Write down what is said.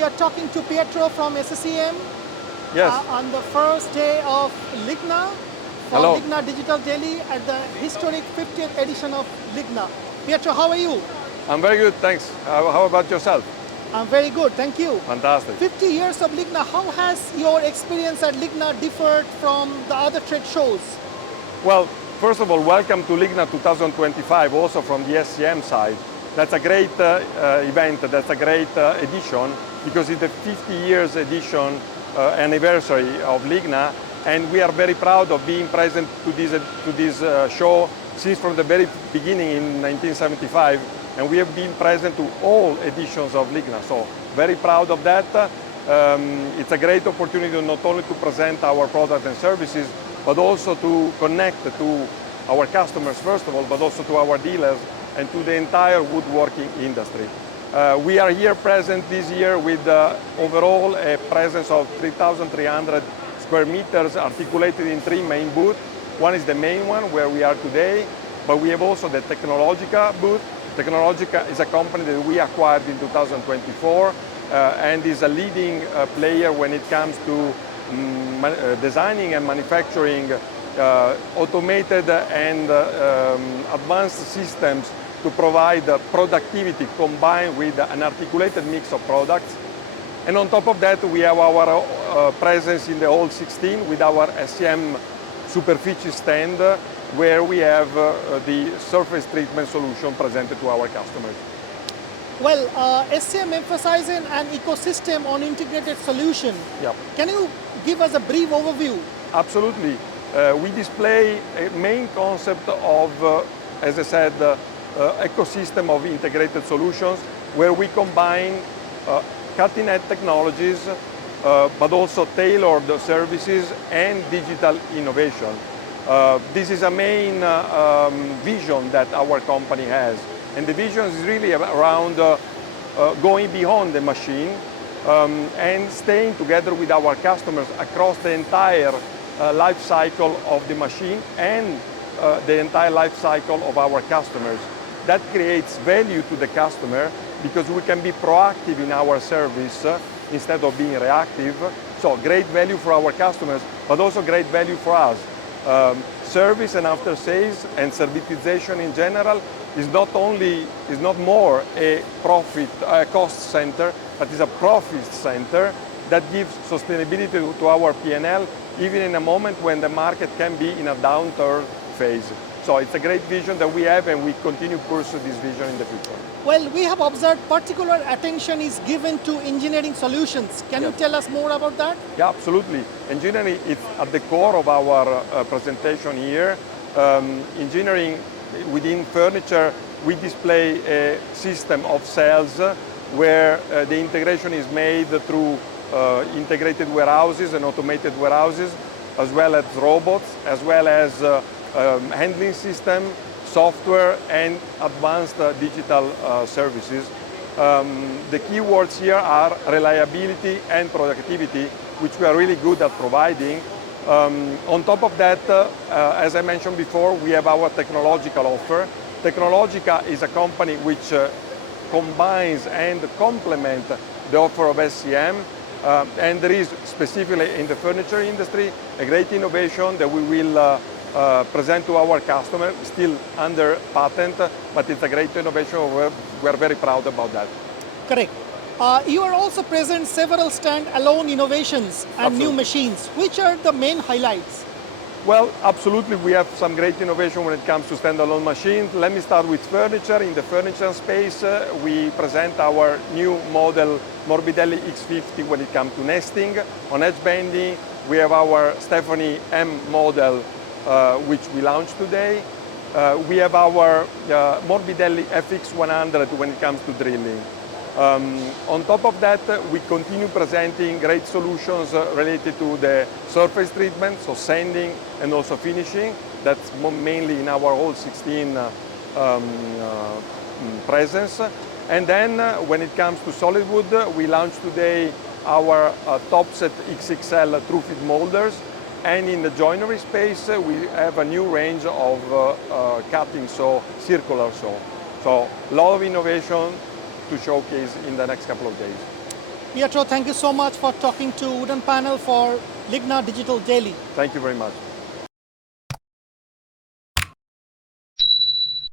we are talking to Pietro from SCM. Yes. On the first day of LIGNA, for Hello. LIGNA Digital Daily at the historic 50th edition of LIGNA. Pietro, how are you? I'm very good, thanks. How about yourself? I'm very good, thank you. Fantastic. 50 years of LIGNA, how has your experience at LIGNA differed from the other trade shows? Well, first of all, welcome to LIGNA 2025, also from the SCM side. That's a great event, that's a great edition, because it's the 50 years edition anniversary of LIGNA, and we are very proud of being present to this show since from the very beginning in 1975, and we have been present to all editions of LIGNA, so very proud of that. It's a great opportunity not only to present our products and services, but also to connect to our customers first of all, but also to our dealers and to the entire woodworking industry. We are here present this year with overall a presence of 3,300 square meters articulated in three main booths. One is the main one where we are today, but we have also the Technologica booth. Technologica is a company that we acquired in 2024 and is a leading player when it comes to designing and manufacturing automated and advanced systems to provide productivity combined with an articulated mix of products. And on top of that, we have our presence in the Hall 16 with our SCM Superficie stand, where we have the surface treatment solution presented to our customers. Well, SCM emphasizing an ecosystem on integrated solution. Yep. Can you give us a brief overview? Absolutely. We display a main concept of, as I said, ecosystem of integrated solutions, where we combine cutting-edge technologies, but also tailored services and digital innovation. This is a main vision that our company has. And the vision is really around going beyond the machine and staying together with our customers across the entire life cycle of the machine and the entire life cycle of our customers. That creates value to the customer because we can be proactive in our service instead of being reactive. So great value for our customers, but also great value for us. Service and after sales and servitization in general is not more a cost center, but is a profit center that gives sustainability to our P&L, even in a moment when the market can be in a downturn phase. So it's a great vision that we have, and we continue to pursue this vision in the future. Well, we have observed particular attention is given to engineering solutions. Can you tell us more about that? Yeah, absolutely. Engineering is at the core of our presentation here. Engineering within furniture, we display a system of cells where the integration is made through integrated warehouses and automated warehouses, as well as robots, as well as handling system, software, and advanced digital services. The key words here are reliability and productivity, which we are really good at providing. On top of that, as I mentioned before, we have our technological offer. Technologica is a company which combines and complements the offer of SCM. And there is, specifically in the furniture industry, a great innovation that we will present to our customer, still under patent, but it's a great innovation. We're very proud about that. Correct. You are also present several standalone innovations and new machines. Which are the main highlights? Well, absolutely, we have some great innovation when it comes to standalone machines. Let me start with furniture. In the furniture space, we present our new model Morbidelli X50 when it comes to nesting. On edge bending, we have our Stephanie M model, which we launched today. We have our Morbidelli FX100 when it comes to drilling. On top of that, we continue presenting great solutions related to the surface treatment, so sanding and also finishing. That's mainly in our Hall 16 presence. And then when it comes to solid wood, we launched today our Topset XXL TrueFit molders. And in the joinery space, we have a new range of cutting saw, circular saw. So a lot of innovation to showcase in the next couple of days. Pietro, thank you so much for talking to Wooden Panel for LIGNA Digital Daily. Thank you very much.